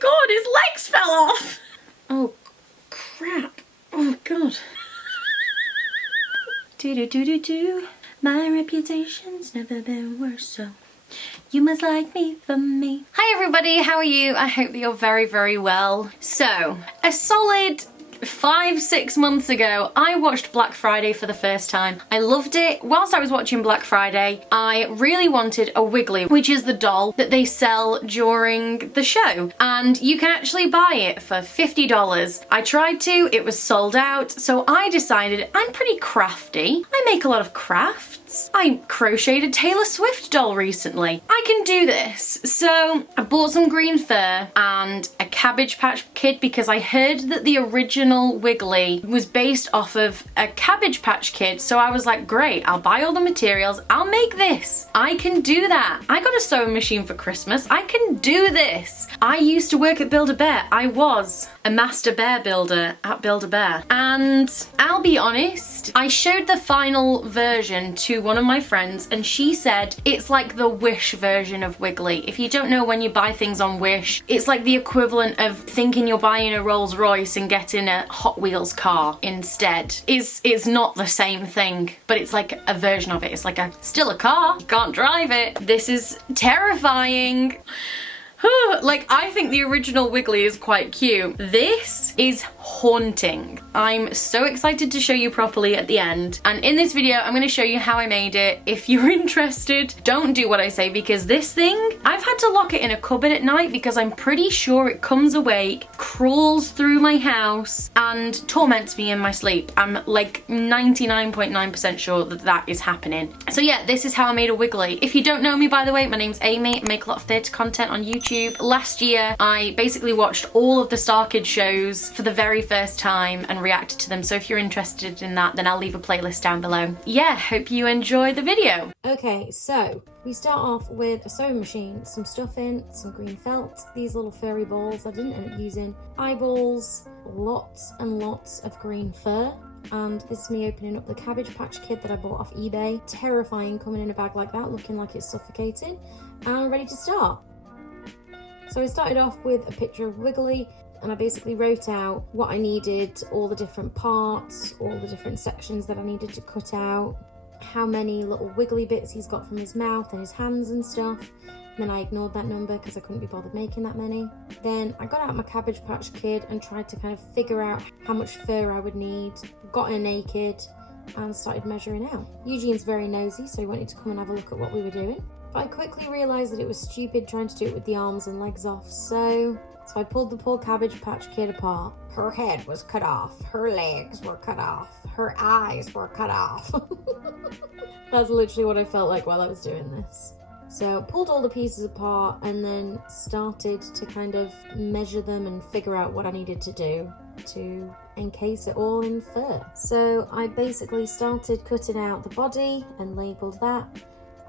god, his legs fell off! Oh, crap. Oh, god. Do-do-do-do-do. My reputation's never been worse, so you must like me for me. Hi everybody, how are you? I hope that you're very, very well. So, a solid 5-6 months ago, I watched Black Friday for the first time. I loved it. Whilst I was watching Black Friday, I really wanted a Wiggly, which is the doll that they sell during the show. And you can actually buy it for $50. I tried to, it was sold out, so I decided I'm pretty crafty. I make a lot of crafts. I crocheted a Taylor Swift doll recently. I can do this. So I bought some green fur and a Cabbage Patch Kid because I heard that the original Wiggly was based off of a Cabbage Patch Kid, so I was like, great, I'll buy all the materials, I'll make this. I can do that. I got a sewing machine for Christmas. I can do this. I used to work at Build-A-Bear. I was a master bear builder at Build-A-Bear. And I'll be honest, I showed the final version to one of my friends and she said it's like the Wish version of Wiggly. If you don't know, when you buy things on Wish, it's like the equivalent of thinking you're buying a Rolls Royce and getting a Hot Wheels car instead. It's not the same thing, but it's like a version of it. It's like still a car. You can't drive it. This is terrifying. Like, I think the original Wiggly is quite cute. This is haunting. I'm so excited to show you properly at the end. And in this video, I'm going to show you how I made it. If you're interested, don't do what I say, because this thing, I've had to lock it in a cupboard at night because I'm pretty sure it comes awake, crawls through my house, and torments me in my sleep. I'm like 99.9% sure that that is happening. So yeah, this is how I made a Wiggly. If you don't know me, by the way, my name's Amy. I make a lot of theatre content on YouTube. Last year, I basically watched all of the Star Kids shows for the very first time and reacted to them. So if you're interested in that, then I'll leave a playlist down below. Yeah, hope you enjoy the video. Okay, so we start off with a sewing machine, some stuffing, some green felt, these little furry balls I didn't end up using, eyeballs, lots and lots of green fur. And this is me opening up the Cabbage Patch Kid that I bought off eBay. Terrifying coming in a bag like that, looking like it's suffocating. And I'm ready to start. So I started off with a picture of Wiggly, and I basically wrote out what I needed, all the different parts, all the different sections that I needed to cut out, how many little wiggly bits he's got from his mouth and his hands and stuff. And then I ignored that number because I couldn't be bothered making that many. Then I got out my Cabbage Patch Kid and tried to kind of figure out how much fur I would need, got in naked and started measuring out. Eugene's very nosy, so he wanted to come and have a look at what we were doing. But I quickly realised that it was stupid trying to do it with the arms and legs off, so I pulled the poor Cabbage Patch Kid apart. Her head was cut off, her legs were cut off, her eyes were cut off. That's literally what I felt like while I was doing this. So pulled all the pieces apart and then started to kind of measure them and figure out what I needed to do to encase it all in fur. So I basically started cutting out the body and labelled that.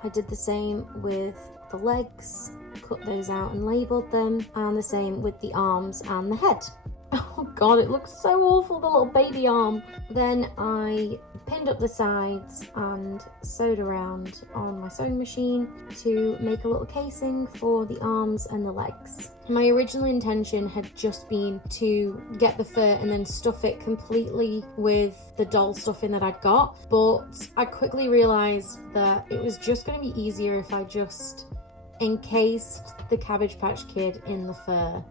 I did the same with the legs, cut those out and labelled them, and the same with the arms and the head. Oh god, it looks so awful, the little baby arm. Then I pinned up the sides and sewed around on my sewing machine to make a little casing for the arms and the legs. My original intention had just been to get the fur and then stuff it completely with the doll stuffing that I'd got, but I quickly realised that it was just going to be easier if I just encased the Cabbage Patch Kid in the fur.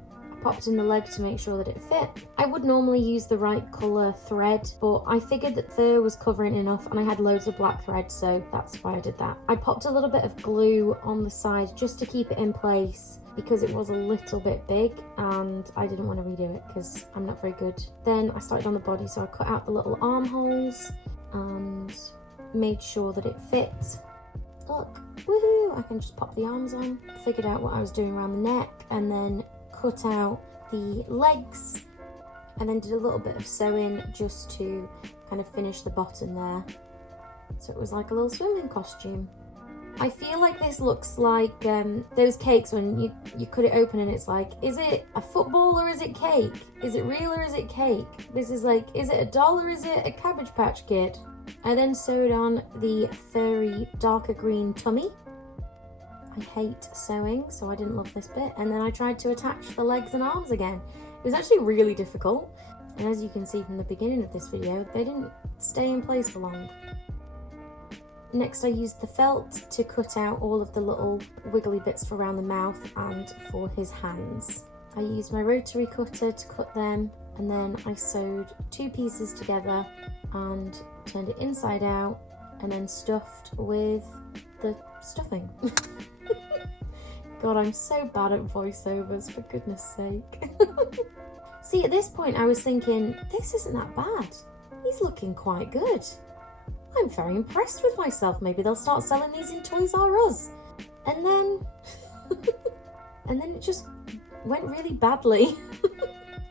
Popped in the leg to make sure that it fit. I would normally use the right colour thread, but I figured that fur was covering enough and I had loads of black thread, so that's why I did that. I popped a little bit of glue on the side just to keep it in place because it was a little bit big and I didn't want to redo it because I'm not very good. Then I started on the body, so I cut out the little armholes and made sure that it fit. Look, woohoo! I can just pop the arms on. Figured out what I was doing around the neck and then cut out the legs and then did a little bit of sewing just to kind of finish the bottom there. So it was like a little swimming costume. I feel like this looks like those cakes when you cut it open and it's like, is it a football or is it cake? Is it real or is it cake? This is like, is it a doll or is it a Cabbage Patch Kid? I then sewed on the furry darker green tummy I hate sewing, so I didn't love this bit. And then I tried to attach the legs and arms again. It was actually really difficult. And as you can see from the beginning of this video, they didn't stay in place for long. Next, I used the felt to cut out all of the little wiggly bits for around the mouth and for his hands. I used my rotary cutter to cut them, and then I sewed 2 pieces together and turned it inside out and then stuffed with the stuffing. God, I'm so bad at voiceovers, for goodness sake. See, at this point I was thinking, this isn't that bad. He's looking quite good. I'm very impressed with myself. Maybe they'll start selling these in Toys R Us. And then... and then it just went really badly.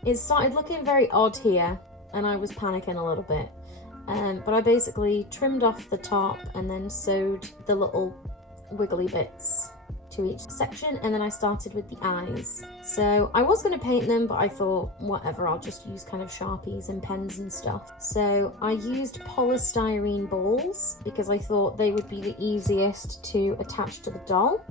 It started looking very odd here, and I was panicking a little bit. But I basically trimmed off the top and then sewed the little wiggly bits to each section, and then I started with the eyes. So I was going to paint them, but I thought, whatever, I'll just use kind of Sharpies and pens and stuff. So I used polystyrene balls because I thought they would be the easiest to attach to the doll.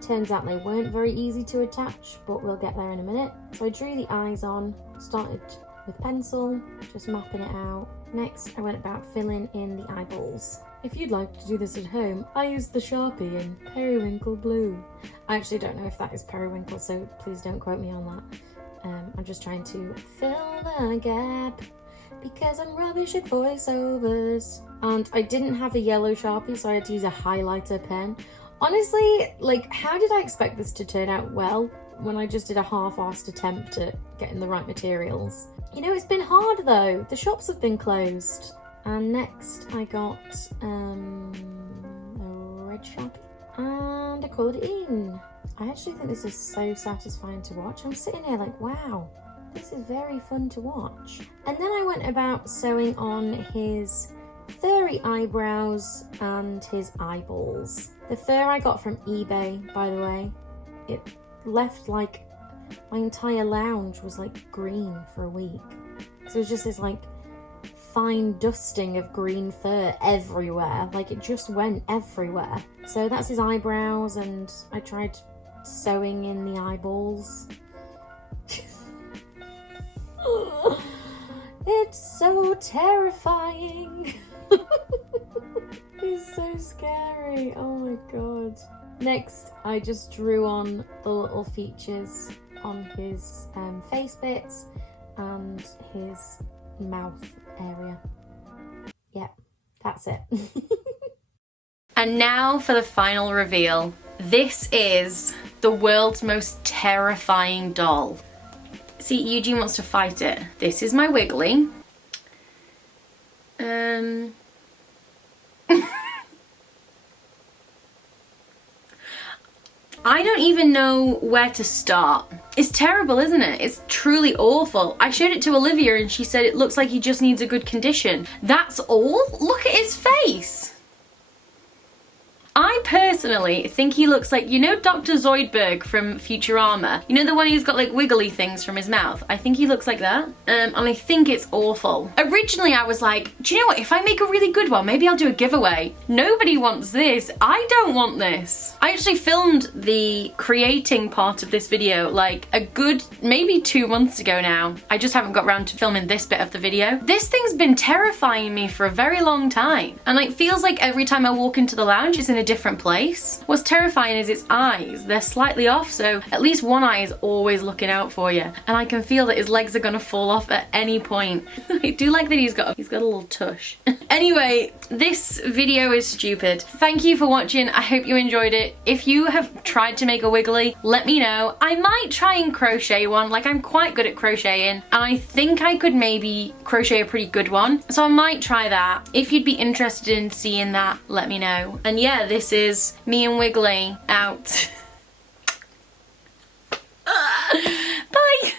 Turns out they weren't very easy to attach, but we'll get there in a minute. So I drew the eyes on, started with pencil, just mapping it out. Next, I went about filling in the eyeballs. If you'd like to do this at home, I used the Sharpie in Periwinkle Blue. I actually don't know if that is periwinkle, so please don't quote me on that. I'm just trying to fill the gap because I'm rubbish at voiceovers. And I didn't have a yellow Sharpie, so I had to use a highlighter pen. Honestly, like, how did I expect this to turn out well when I just did a half-assed attempt at getting the right materials? You know, it's been hard though. The shops have been closed. And next I got a red Sharpie and I coloured it in. I actually think this is so satisfying to watch. I'm sitting here like, wow, this is very fun to watch. And then I went about sewing on his furry eyebrows and his eyeballs. The fur I got from eBay, by the way. It left like my entire lounge was like green for a week. So it was just this like fine dusting of green fur everywhere. Like it just went everywhere. So that's his eyebrows, and I tried sewing in the eyeballs. It's so terrifying. It's so scary. Oh my god. Next, I just drew on the little features on his face bits and his mouth area. Yeah, that's it. And now for the final reveal. This is the world's most terrifying doll. See, Eugene wants to fight it. This is my Wiggly. I don't even know where to start. It's terrible, isn't it? It's truly awful. I showed it to Olivia and she said it looks like he just needs a good condition. That's all? Look at his face. I personally think he looks like, you know, Dr. Zoidberg from Futurama? You know, the one who's got like wiggly things from his mouth? I think he looks like that. And I think it's awful. Originally I was like, do you know what? If I make a really good one, maybe I'll do a giveaway. Nobody wants this. I don't want this. I actually filmed the creating part of this video like a good, maybe 2 months ago now. I just haven't got around to filming this bit of the video. This thing's been terrifying me for a very long time. And it feels like every time I walk into the lounge, it's in a different place. What's terrifying is its eyes. They're slightly off, so at least one eye is always looking out for you. And I can feel that his legs are gonna fall off at any point. I do like that he's got a little tush. Anyway, this video is stupid. Thank you for watching. I hope you enjoyed it. If you have tried to make a Wiggly, let me know. I might try and crochet one. Like, I'm quite good at crocheting, and I think I could maybe crochet a pretty good one. So I might try that. If you'd be interested in seeing that, let me know. And yeah, this is me and Wiggly out. Bye!